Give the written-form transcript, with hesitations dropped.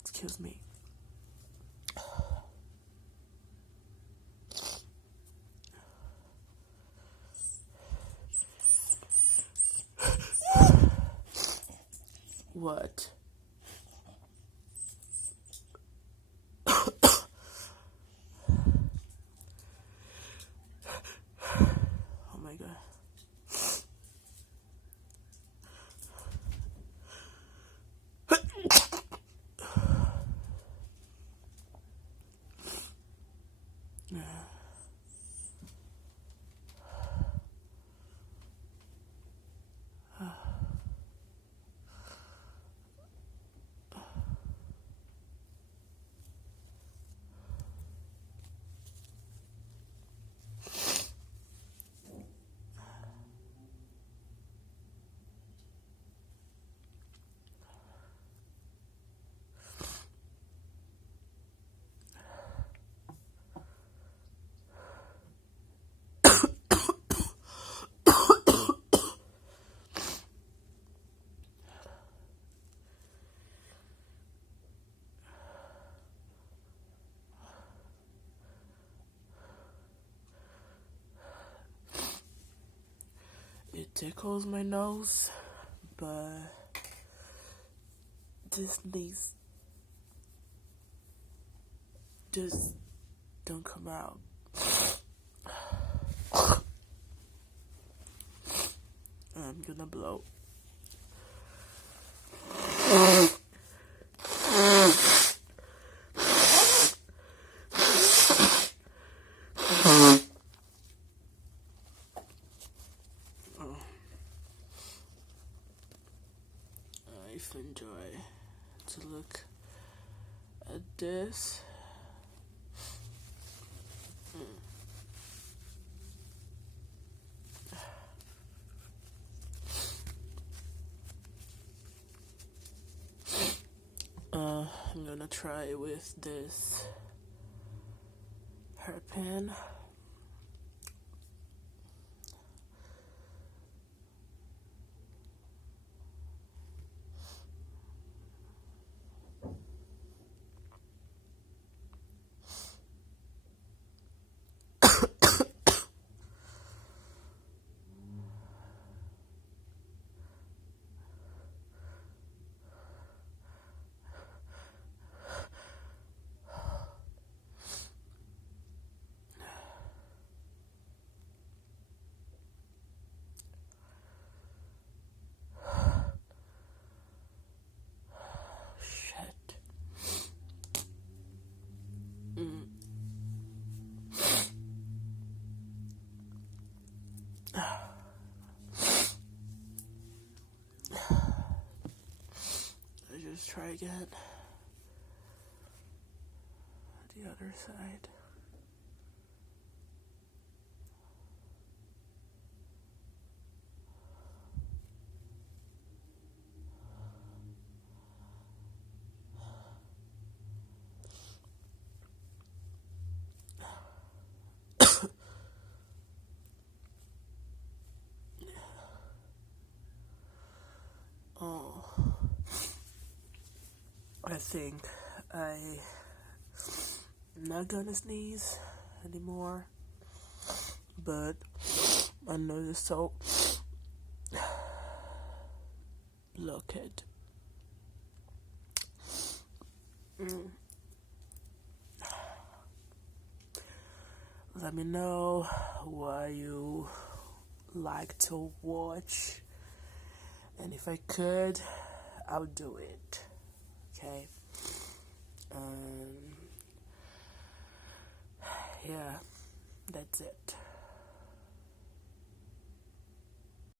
Excuse me. What? Oh my god. It tickles my nose, but this needs just don't come out. I'm gonna blow. If you enjoy to look at this. I'm gonna try with this hairpin. Let's try again. The other side. Oh, I think I'm not gonna sneeze anymore, but my nose is so blocked. Let me know what you like to watch, and if I could, I would do it. Okay. Yeah, that's it.